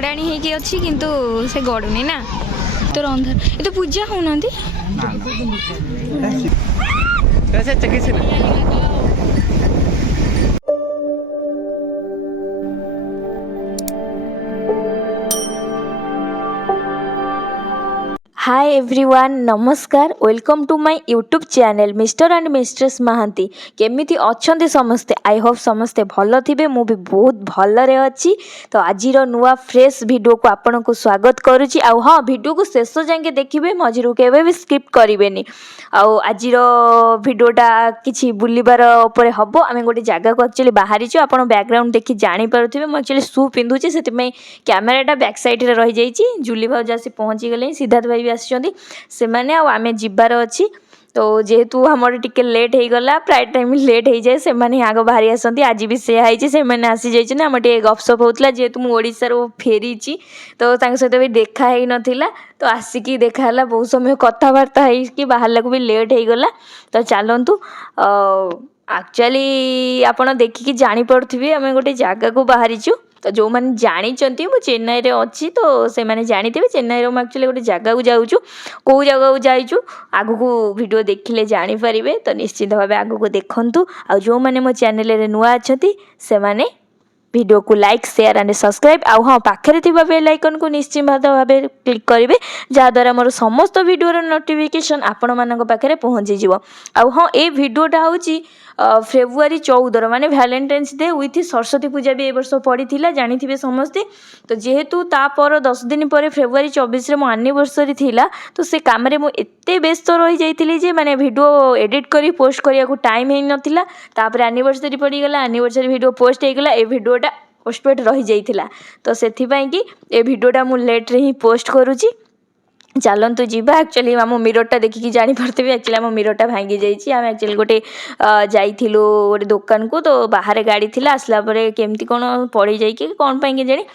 गड़ाणी है अच्छी किंतु से गड़ुनी ना तो अंधार ये तो पूजा होना हाय एवरीवन नमस्कार welcome to my YouTube channel mister and mistress Mohanty केमिति अच्छंते समस्ते आई होप समस्ते भल थिबे मु भी बहुत भलरे अच्छी तो आजिर नुआ फ्रेश वीडियो को आपन को स्वागत करुची आ हाँ वीडियो को शेष जाके देखिए मझिरु केबे भी स्किप करिवेनी आजिर वीडियोटा किछि बुलिबार ऊपर हबो आमे गोटे जगह को एक्चुअली बाहरी छु आपन बैकग्राउंड देखि जानि पारुथिबे मु एक्चुअली शू पिंधुची सेति में कैमराटा बैक साइड रे रहि जाईची जुली भाउज आसी पहुंची गेले सिद्धार्थ भाई आसी से मैंने आमे जिबार अच्छी तो जेहेतु हमर टिके लेट हो गला प्राय टाइम लेट हो जाए से माने आग बाहरी आसती आज भी से आई से मैंने आसी जाइए आम टे गपसप होता जेहेतु मुझे ओडिशार फेरी तो सहित भी देखा ही नथिला तो आसिकी देखाला बहुत समय कथबार्ता है बाहर को भी लेट हो गला तो चलतु एक्चुअली आपड़ देखिकी जापे आम गोटे जगह को बाहरीचु तो जो मैंने जानी मु चेन्नई रे अच्छी तो से मैंने जानी थे चेन्नई रो एक्चुअली गोटे जगह को जाऊँ कौ जगह को जाइचु आगु को वीडियो देखिले जानी पारिबे तो निश्चित भाव आगु को देखंतु आ जो मैंने मो चैनल रे नुआ अछंती से माने वीडियो को लाइक शेयर एंड सब्सक्राइब आ हाँ पाखे थी बेल आइकन को निश्चित भाव क्लिक करेंगे जहाँद्वारा मोर समस्त वीडियो नोटिफिकेशन आपण मान पाखे पहुँची जीव आ हाँ ये वीडियोटा हूँ फेब्रुआरी 14 माने वैलेंटाइन्स डे विथ सरस्वती पूजा भी ए वर्ष पड़ी जानी समस्ते तो जेहेतु तापर 10 दिन पर फेब्रुआरी 24 मो एनिवर्सरी थिला तो से काम रे मु एते व्यस्त रही जाइतिली जे माने वीडियो एडिट करी पोस्ट करिया को टाइम हे नथिला तापर एनिवर्सरी पड़ी गला एनिवर्सरी वीडियो पोस्ट हे गला ए वीडियोटा पोस्टपेड रही जाइतिला तो सेथि पई कि ए वीडियोटा मु लेट रे ही पोस्ट करूची चलतु जीवा एक्चुअली आम मिररटा देखिकी जानी पारथिबे एक्चुअली आम मिररटा भांगी जाइए आम एक्चुअली गोटे जाइथिलु गोटे दुकान को तो बाहर गाड़ी थिला आसला परे केमती कोन पड़ी जाइए कौन पाई जानी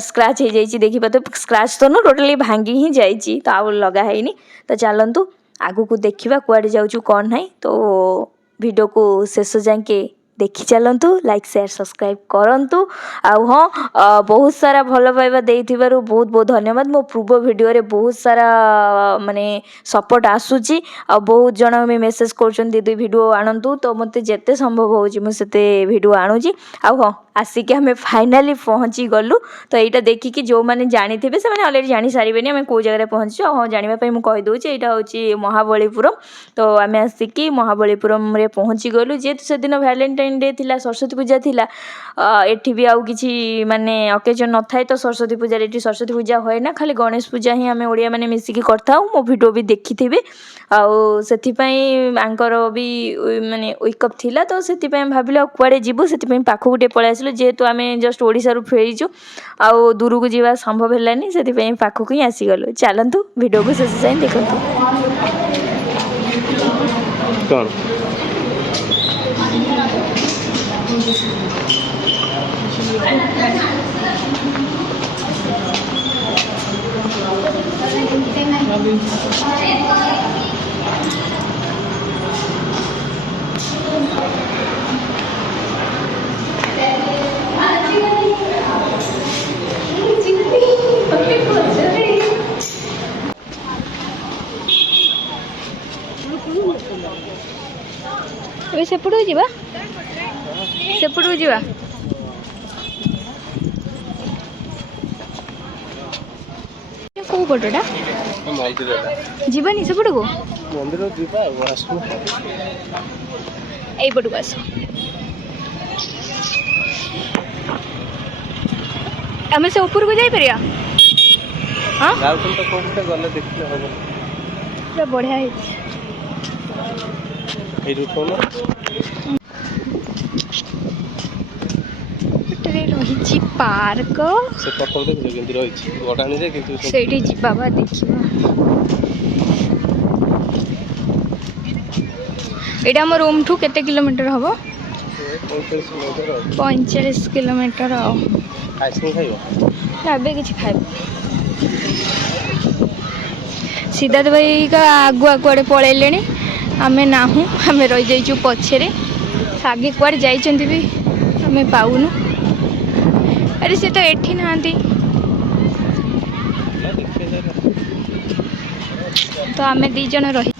स्क्रैच हो जाइए देखी पाते स्क्रैच तो नो टोटली भांगी ही जाइए तो आउ लगा है तो चलतु आगु को देखा कुआडे जाऊँ कौन ना तो वीडियो को शेष जाके देखी चलतु लाइक शेयर सब्सक्राइब करंतु आ हाँ बहुत सारा भल पाइबा देइथिबारु बहुत बहुत धन्यवाद मो पूर्व वीडियो रे बहुत सारा माने सपोर्ट आसुची आ बहुत जन में मेसेज करछन दीदी वीडियो आनंतु तो मते जेते संभव होउची मु सेते वीडियो आनुची आ हाँ आसिक आम फाइनाली पहुँची गलु तो यहाँ देखिकी जो मैंने जानी थे से मैंने अलरेडी जानी सारे आम कौ जगह पहुँचु हाँ जानापी मुझे कहीदे यहाँ हूँ महाबलीपुरम तो आम आसिकी महाबलीपुरम रे पहुँची गलु जेहेतु से दिन वैलेंटाइन डे थिला सरस्वती पूजा थिला एठी भी आउ किछि माने ओकेजन न थाए तो सरस्वती पूजा एठी सरस्वती पूजा होए ना खाली गणेश पूजा ही आम ओडिया माने मिसिकी करथाउ मो वीडियो भी देखिथिबे आउ सेथि पई आंकर भी माने वेकअप थिला तो सेथि पई भाबिला कुआडे जीवु सेथि पई पाखु गुटे पळे आसिलो जेहेतु आम जस्ट ओडिशा रु फेरीचु आउ दूर को जीवा संभव हेलानी सेथि पई पाखु को ही आसी गलो चलंतु वीडियो को शेष जाए देखंतु कोन सेपटू जीवा सेपटू जीवा कौ पटटा जीवानी सेपट को मंदिर जीवा एई पटू आस आम से ऊपर को जाई परिया हां गाउतन तो कोपटे गले देखले हो पूरा बढ़िया है ए रुको ना रही पार्क से पत्थर देख केंती रही गडानी रे किंतु सेठी जिबा बा देखिबा एडा हमर रूम ठू केते किलोमीटर हबो 45 किलोमीटर आइसक्रीम खाइबो ना बे किछि खाइबो सिद्धार्थ भाई का आगुआ कुआडे पळेलेनी आमे नाहू आमे रही जाइछु पछरे आगे कुआडे जाइछन्ती भी आमे पाउनु अरे से तो एठी नांती तो आम 2 जन रही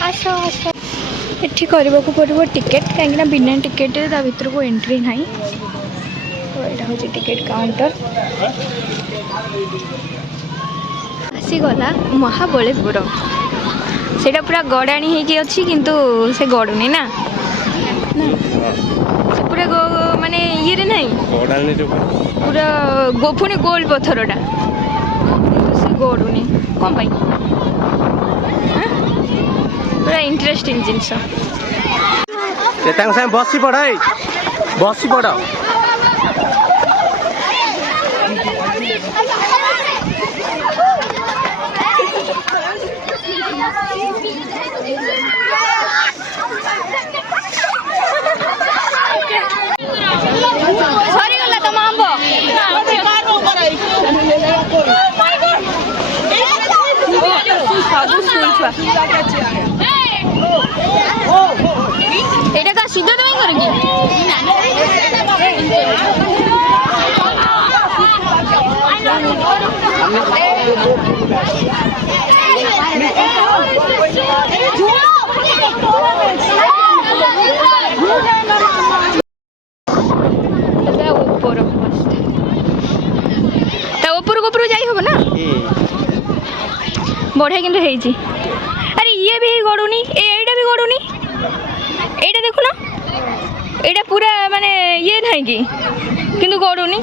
आस आस एठी करबा को पड़ो टिकेट कहीं बिना टिकेट भीतर को एंट्री ना तो यहाँ हूँ टिकेट काउंटर आसीगला महाबलेपुर सेटा पूरा गड़ाणी होगी अच्छी किंतु से गड़ुनी ना से पूरा माने ये ना पूरा गोफुनी गोल पथरटा किंतु से गड़ुनी कौन पाई पूरा इंटरेस्टिंग जिनस बसी पड़ बसी पड़ सरी गला तुम आंब এটা কা সিদ্ধ তুমি করো কি ऊपर जाई हो ना बढ़िया किंतु हेजी अरे ये भी गड़ुनी एटा भी गड़ुनी एटा देखो ना एटा पूरा माने ये नहीं कि किंतु गड़ुनी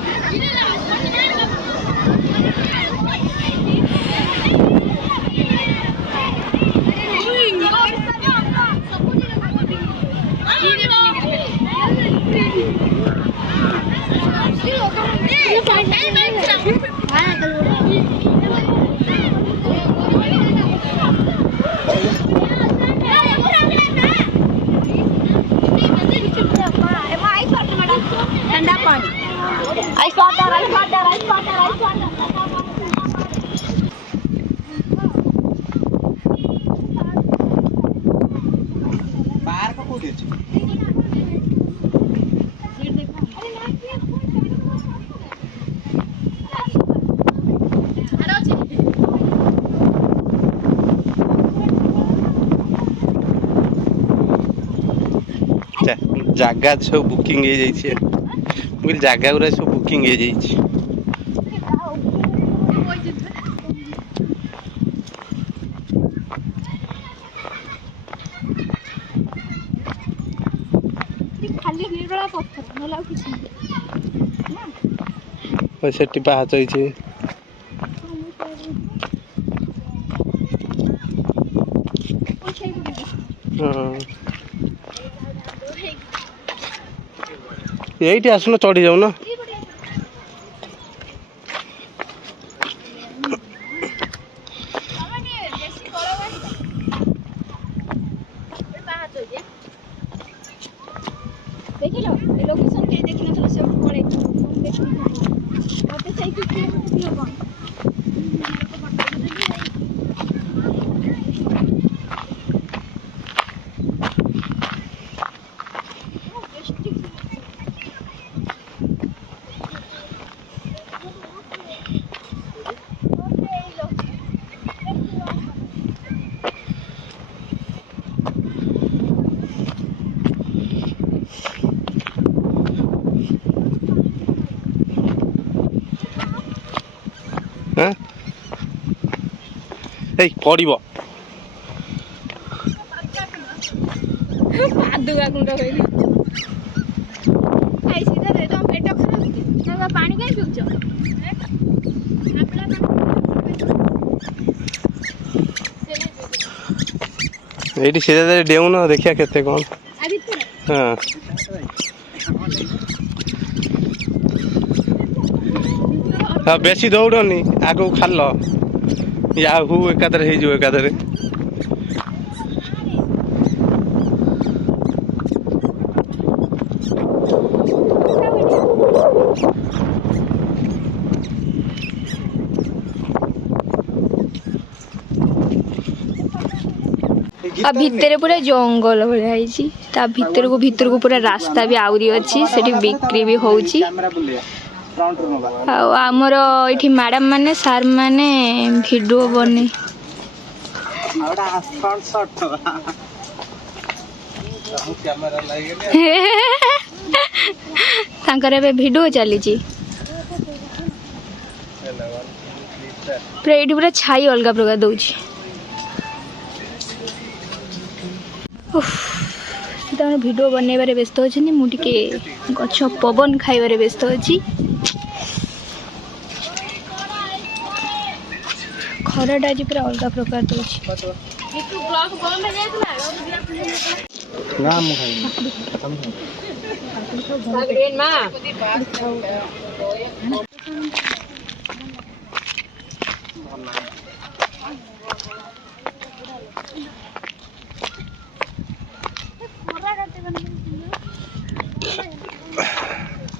जगह सब बुकिंग हो जाइए मुझे जगह गुरा सब बुकिंग हो जाइए सेठी पाहाच होइछे यही आसन चढ़ी जाऊ ना देखिलो लोकेशन के देखिना चलो से पड़े मते साइकिल के दियो कोन पड़ब पानी कहीं पिउछ ये सीधा डेऊ ना देखिया केते कौन हाँ हाँ बेसी दौड़नी आगो खाल या एकादर हो एकादर आ भितर पूरा जंगल भाई ता भीतर को पूरा रास्ता भी आउरी अच्छी सेठी बिक्री भी होउची आमर ये मैडम माने सार माने वीडियो बने तांकर एबे वीडियो चली पूरा ये पूरा छाई अलग प्रकार दौची वीडियो बनवार व्यस्त अच्छे मुझे गछ पवन खाइबार व्यस्त अच्छी खराटा आज पूरा अलग प्रकार दौची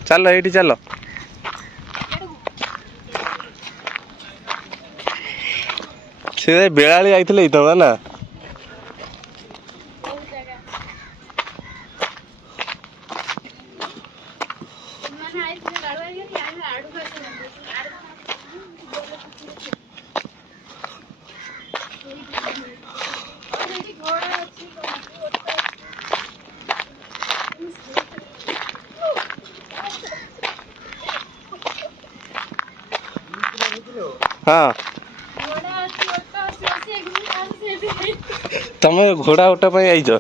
चलो ये चलो से बेला जाइए ना हाँ तमे घोड़ा उठा पाई आइज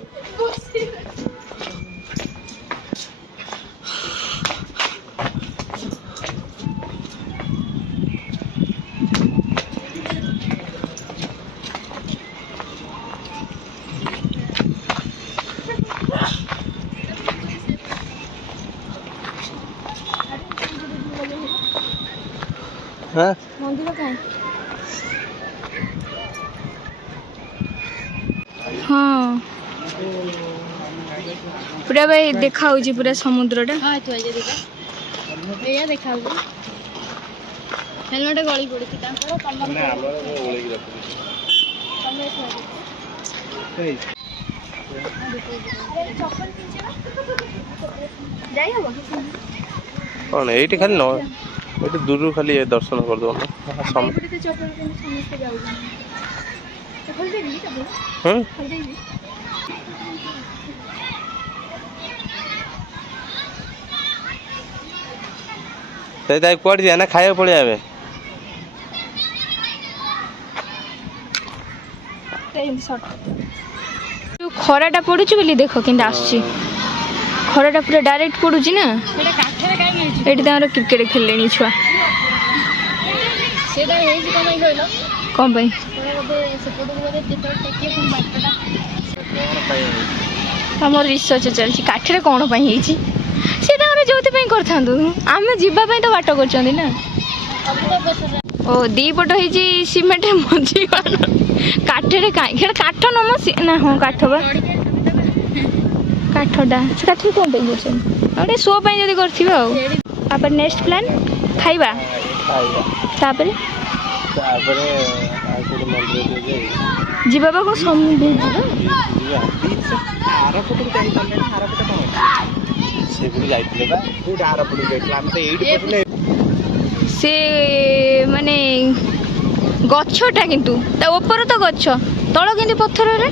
हाँ मंदिर कहीं हाँ पूरा भाई देखा हो पूरा समुद्रटा हेलमेट गली पड़ी कौन ये खाली न ये दूर खाली दर्शन कर दो कौट जाए ना खाया पड़े आवे खराटा पड़ुची बोली देख कि खराटा पूरा डायरेक्ट पड़ुची ना ये क्रिकेट खेल छुआ कौन पाई आम रिसर्च चलती काठे कौन पाई सी जो आम जावाई तो बाट कर ओ दीपट हो सीमेंट मझी काठे कहीं काठ नम ना हाँ काठ बा काठटा से काठ कौन गोटे शो जब कर नेक्स्ट प्लान खाइबा तापर जीवा बा समुद्र से माने गछटा किंतु ता ऊपर तो गछ तल किंतु पत्थर रे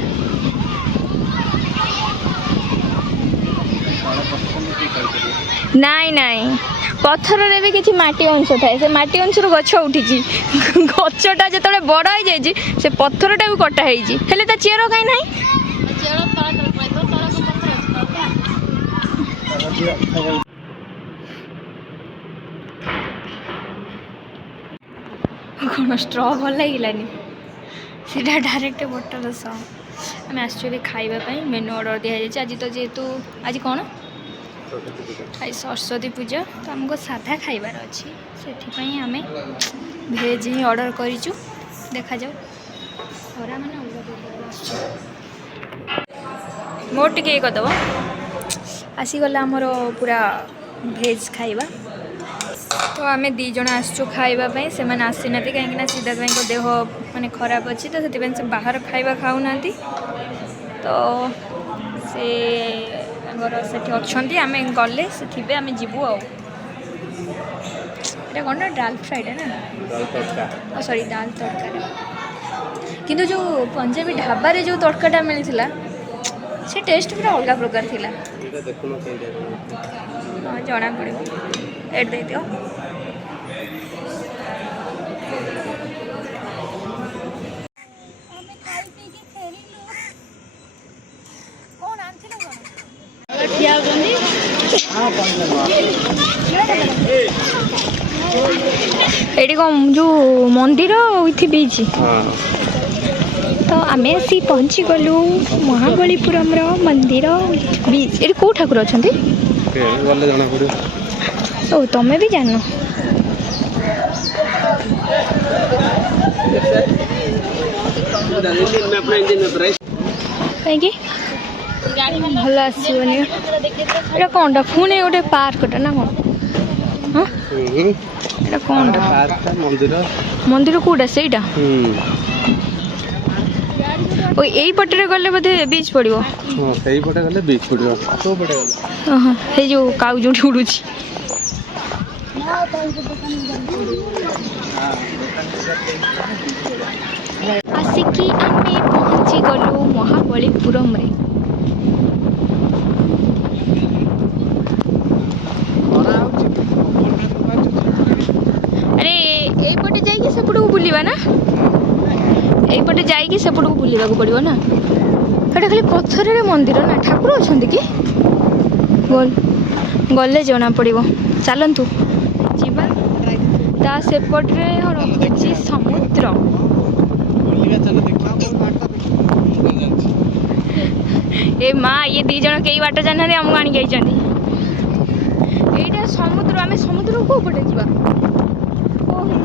नाई नाई पत्थर रे भी किसी माटी अंश थाए से माटी अंश गछ उठी गछटा जो बड़ हो जाए से पत्थरटा भी कटा हेले ता चेर कहीं ना कौन स्ट्र भल लगे सीधा डायरेक्ट बटर सह आम एक्चुअली खावाई मेनू ऑर्डर दि जाए आज तो जेहेतु आज कौन आज सरस्वती पूजा तो आमको साधा खाइबार अच्छी से आम भेज ही ऑर्डर करूँ देखा जाऊ खरा मैंने मोर टे करदेव आसीगला आमर पूरा भेज खाइबा तो आम दीज आसचु खावाई से आसी ना कहीं सिद्धार्थ भाई देह माने खराब अच्छी तो से बाहर खाइबा खाऊना तो से सेठी अच्छी आम गले से थे आम जीवु आ कौन डाल फ्राइड है ना सॉरी दाल तड़का किंतु जो पंजाबी ढाबारे जो तड़काटा मिलता से टेस्ट पूरा अलग प्रकार थिला हाँ जना पड़ो एड दे दियो एटी कौन जो मंदिर विथ बीच तो आम आसी पहुँची गलु महाबलीपुरम मंदिर बीच ये कौ ठाकुर अच्छा ओ तुम्हें भी जान कहीं भल आसोनी एटा कौन पुणी गोटे पार्कटा ना कौन हाँ एटा कौन मंदिर कौटा से यही पटे गले बोधे बीच पड़ो पटे गले बीच पड़ो तो पटे गले जो काउ जो उड़ू आसिकी आमे पहुँची गलु महाबलीपुरम रे अरे यही पटे जाइए सेपट को बुलवा ना यहीपटे जाइए सेपट को बुलवा पड़ो ना एटा खाली पत्थर मंदिर ना ठाकुर अच्छा कि गले जना पड़ो चलतु जीवा ता सेपटे रखी समुद्र ए माँ ये दी जन कई बाट जाना आमको आणिक यहीटा समुद्र आम समुद्र को पटे जा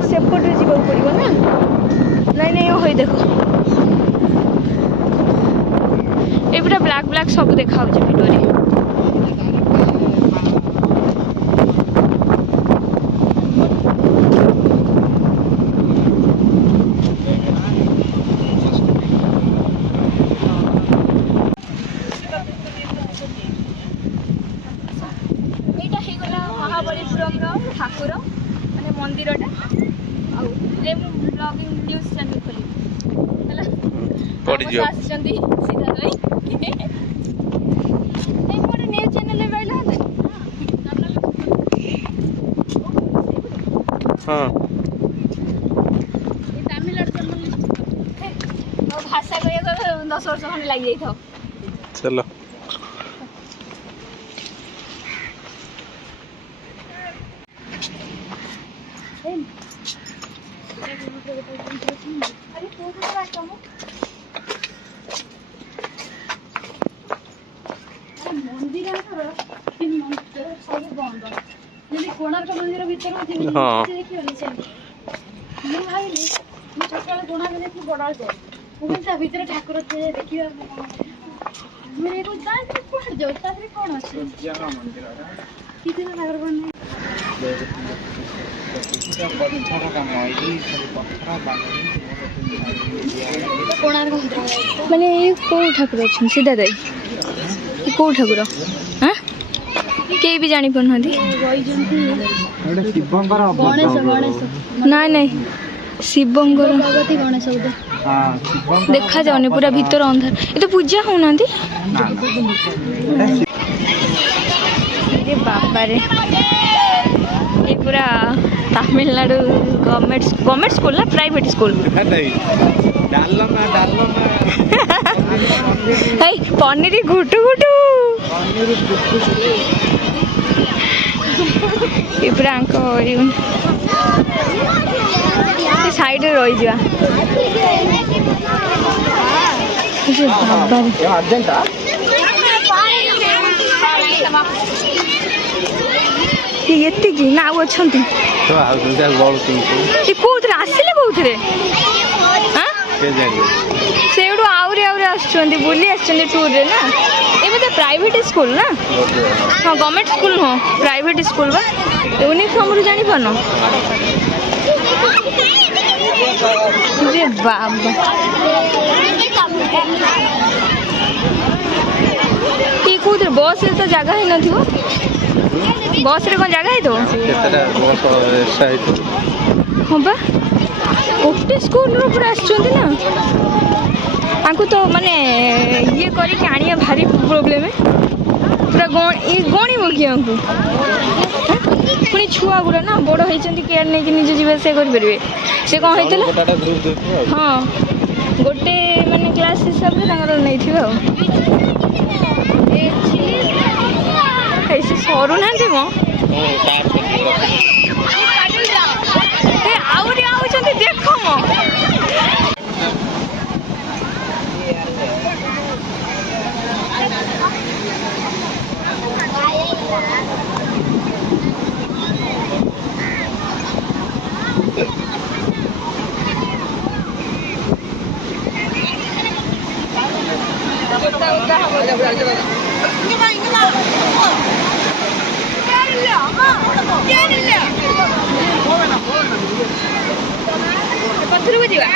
सेपटे जा पड़ो ना नहीं नहीं हो देखो ये पूरा ब्लैक ब्लैक सब देखा वीडियो महाबलीपुरम ठाकुर माने मंदिरटा आउे ब्लॉगिंग न्यूज चैनल खोली सीधा भाई मोटे न्यूज चैनल रहा हाँ तमिलनाडु भाषा कह 10 वर्ष खंड लग जाए चलो कोणार्क मंदिर भीतर बड़ा भीतर ठाकुर देखिए कौन अच्छे माने ये कौ ठाकुर अच्छा सीधा दाई कौ ठाकुर हाँ के भी जानी पाना ना नहीं शिवंकर देखा जाऊनी पूरा भीतर अंधार ये तो पूजा होना बाबा रे ये पूरा तमिलनाडु गवर्नमेंट स्कूल ना प्राइवेट स्कूल पनीर घुटू घुटू ये पूरा साइड रही जा ये ना अच्छा कौन आसिले कौन से आहरी बुली टूर रे ना ये बोधे प्राइवेट स्कूल ना हाँ गवर्नमेंट स्कूल हाँ प्राइवेट स्कूल बा यूनिफॉर्म रू जानी पान बाबा बस रे तो जगह ही नथिबो बस रे कोन जगह है तो केतेटा बस एसा है हां बा गोटे स्कूल रो पूरा आछुंती ना आंकु तो माने ये करी के आनिया भारी प्रॉब्लम है पूरा गणी बोकी आंकु पुणी छुआ गुड़ा ना बड़ होती केयर नहीं कि निजे जीवे से करेंगे से कौन होता हाँ गोटे माने क्लास हिसाब से नहीं ऐसे सरू ना मो देख मो पत्थर को जीवा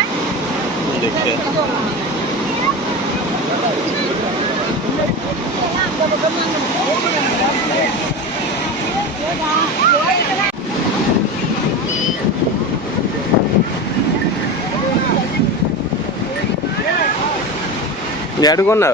याडू कोन ना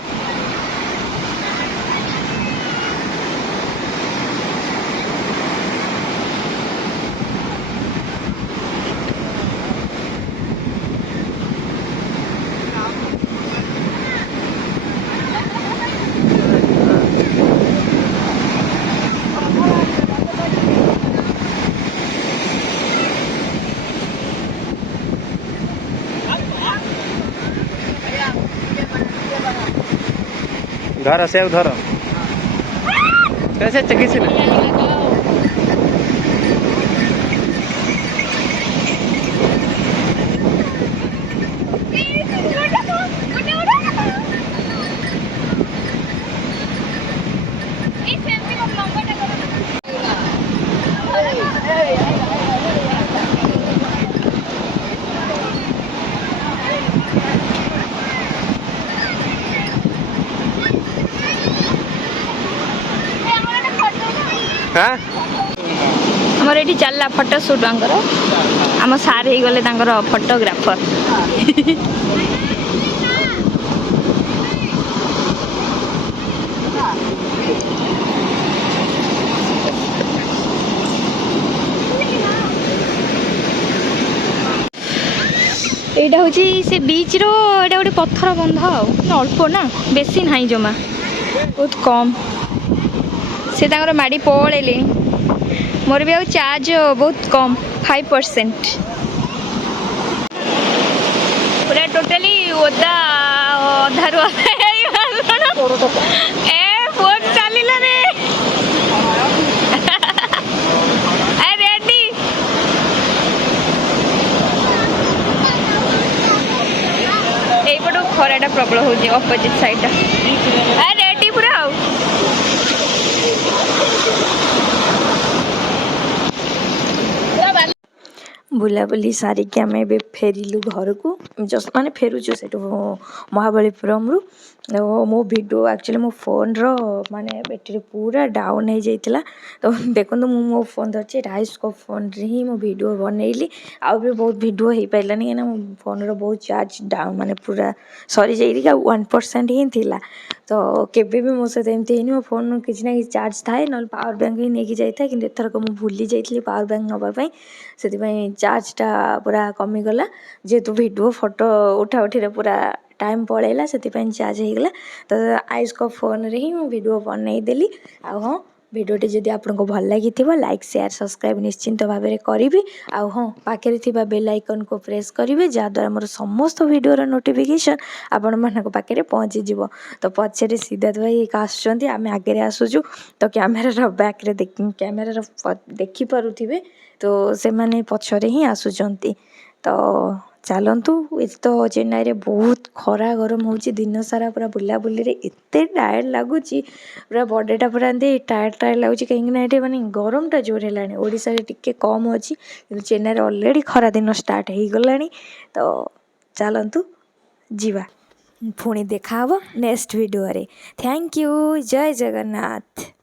धर सेव धर कैसे किसी ने हाँ आमर ये चलला फोटो सुट आम सार हो गले फोटोग्राफर यहाँ हूँ से बीच रो एटा गोटे पत्थर बंध अल्प ना बेसी ना जमा बहुत कम से माड़ी पड़े मोर भी चार्ज बहुत कम 5% पूरा टोटली ओदा अधार ए फोन चलिला रे रेडी एपटू खराटा प्रबल हो अपोजिट साइड रेडी पूरा बुलाबुली सारिकी आम ए फेरिलु घर को जस्ट माने फेरुचु से महाबलीपुरम रु मो वीडियो एक्चुअली मो फोन रो माने बैटरी पूरा डाउन हो जाइतिला तो देखो मो फोन धरछि राइस्कोप फोन रे ही मो वीडियो बनैली आ भी बहुत वीडियो हो पाइलानी कि मो फोन रो बहुत चार्ज डाउन माने पूरा सरी जाइली 1% ही थिला तो केबे भी मो सहित एमती हेनी मो फोन किसी ना किसी चार्ज थाए न पावर बैंक ही नहीं जाए कि एथरक मु भूली जाइली पावर बैंक नवाई से चार्जटा पूरा कमिगला जेहेतु वीडियो फोटो उठा उठी पूरा टाइम पलैला से चार्ज होगला तो आइस को फोन रे ही वीडियो बनईदेली आ हाँ भिडियोटी जदि आपको भल लगी लाइक शेयर सब्सक्राइब निश्चिंत भाव में करी आ हाँ पाखे थी बेल आइकन को प्रेस करेंगे जहाँद्वारा मोर समस्त वीडियोर नोटिफिकेशन आपण मान पाखे पहुँचीज तो पछे सिद्धार्थ भाई आसुँच आम आगे आसुचु तो कैमेरार बैक्रे कैमेरार देखिपे तो से मैंने पछरे ही आसुंच तो चलतु एक तो चेन्नई रे बहुत खरा गरम हो दिन सारा पूरा बुलाबुली रे एते टायर्ड लगुच पूरा बॉडीटा पूरा एमती टायर्ड लगुच कहीं ये माने गरमटा जोर है ओडिशा रे टिके कम अच्छी कि चेन्नई रे ऑलरेडी खरा दिन स्टार्ट हो गला तो चलतु जीवा। ପୁଣି ଦେଖା ହେବ ନେକ୍ସଟ ଭିଡ଼ିଓରେ। Thank you. ଜୟ ଜଗନ୍ନାଥ।